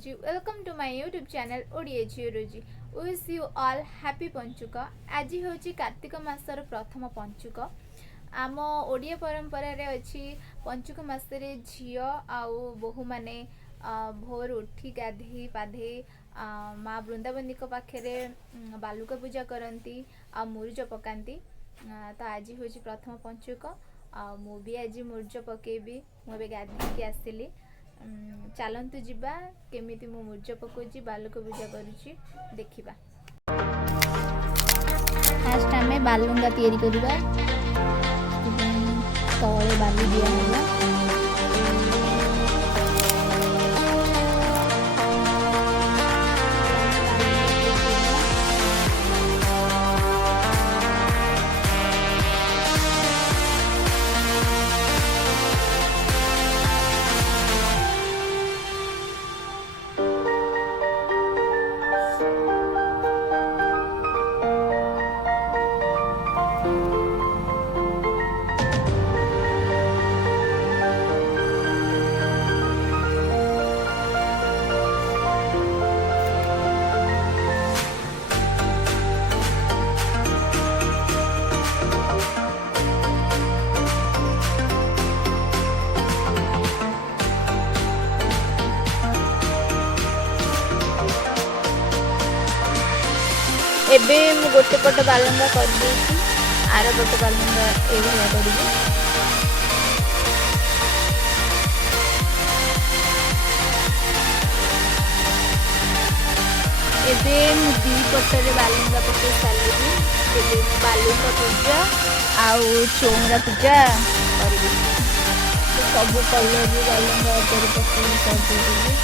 Roji. Welcome to my YouTube channel ODHU Roji. Wish you all happy पंचुक। आज हूँ कार्तिक मासर प्रथम पंचुक। आम ओडिया परंपरा रे अच्छी पंचुक मासरे झियो आउ बोहू माने भोर उठी गाधे पाधे माँ वृंदावनी पाखे बालुका पूजा करती आ मुरुज पकाती। तो आज हूँ प्रथम पंचुक भी आज मुरुज पकेबी। मुझे गाधे आसली चलतु जीवा केमिति मु मुरुज पकाउची बालुका पूजा करुची देखिबा। फास्ट आमे बालुंगा तैयारी करिबा। तळे बालू दिया होला। एबे मु गोटे पट बालुंगा कर देछि आर गोटे बालुंगा ए भलिया करिबो। एबे मु दी पटरे बालुंगा पके सालिबी। एबे बालुंगा पूजा आउ चोंगा पूजा करिबी। तो सब कलर रे बालुंगा ऊपर पके कर देबी।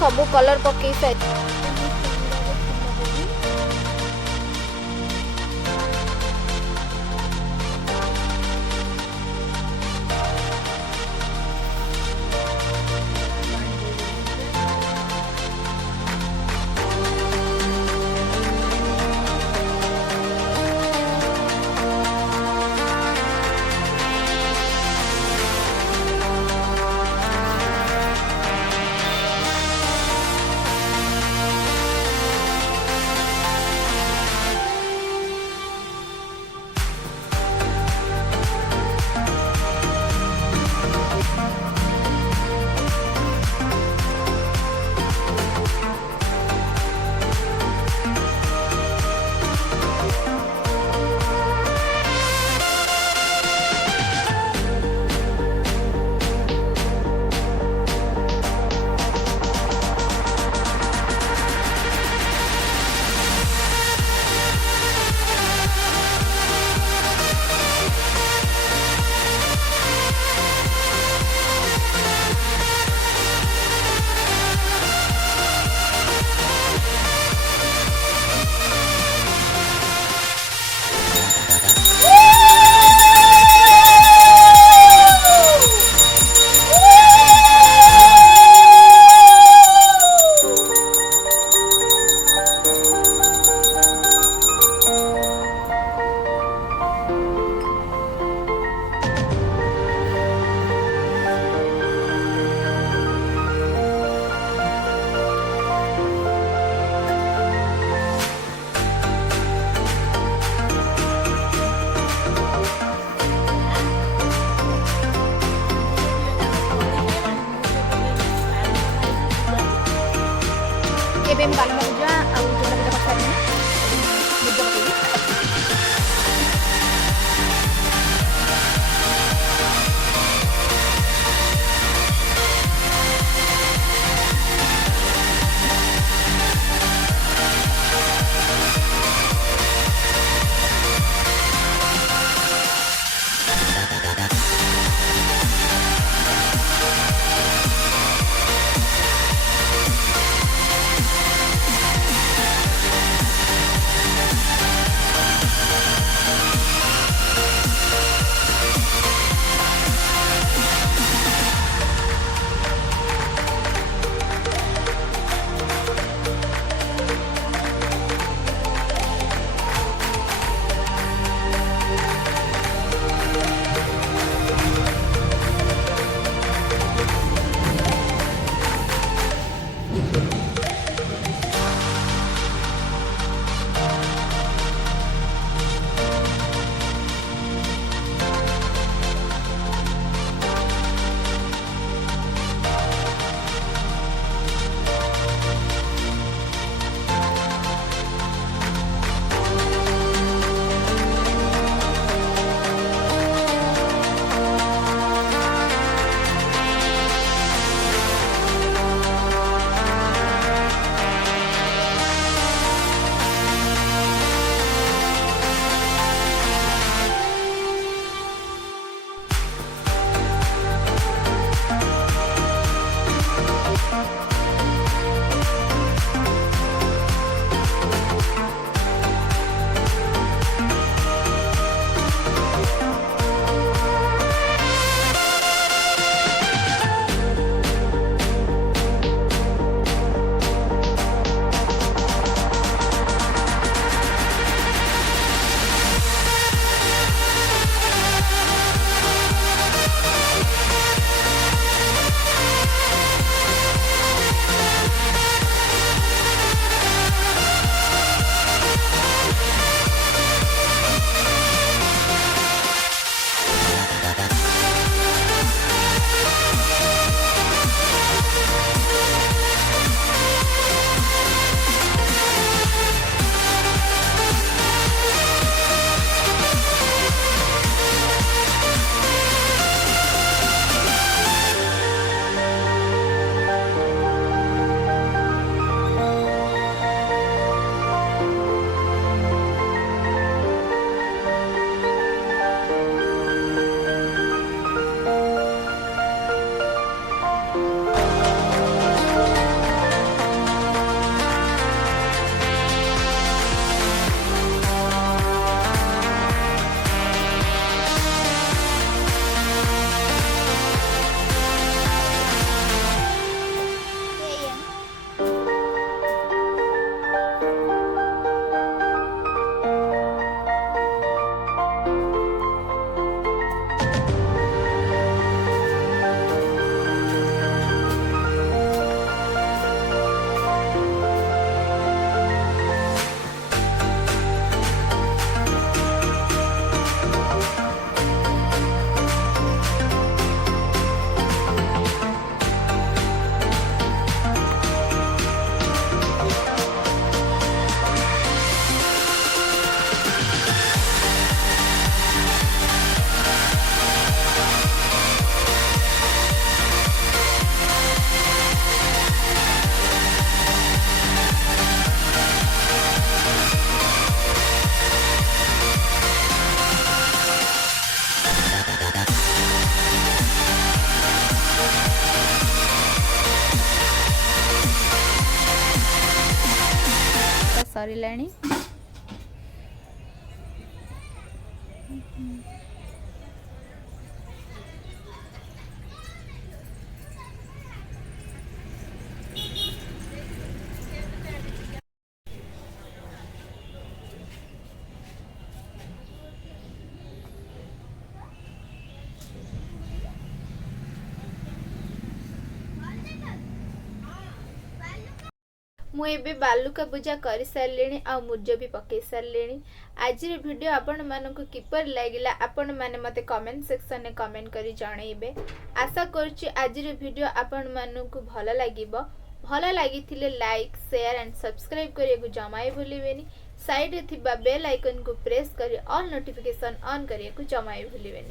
सब कलर पकई सारी ମୁଁ ଏବେ ବାଲୁକା ପୂଜା କରି ସାରିଲିଣି ଆଉ ମୁର୍ଜ ବି ପକେଇ ସାରିଲିଣି। ଆଜିର ଭିଡ଼ିଓ ଆପଣମାନଙ୍କୁ କିପରି ଲାଗିଲା ଆପଣମାନେ ମୋତେ କମେଣ୍ଟ ସେକ୍ସନରେ କମେଣ୍ଟ କରି ଜଣାଇବେ। ଆଶା କରୁଛି ଆଜିର ଭିଡ଼ିଓ ଆପଣମାନଙ୍କୁ ଭଲ ଲାଗିବ। ଭଲ ଲାଗିଥିଲେ ଲାଇକ୍ ସେୟାର ଆଣ୍ଡ ସବସ୍କ୍ରାଇବ୍ କରିବାକୁ ଜମା ବି ଭୁଲିବେନି। ସାଇଡ଼ରେ ଥିବା ବେଲ୍ ଆଇକନକୁ ପ୍ରେସ୍ କରି ଅଲ୍ ନୋଟିଫିକେସନ୍ ଅନ୍ କରିବାକୁ ଜମା ବି ଭୁଲିବେନି।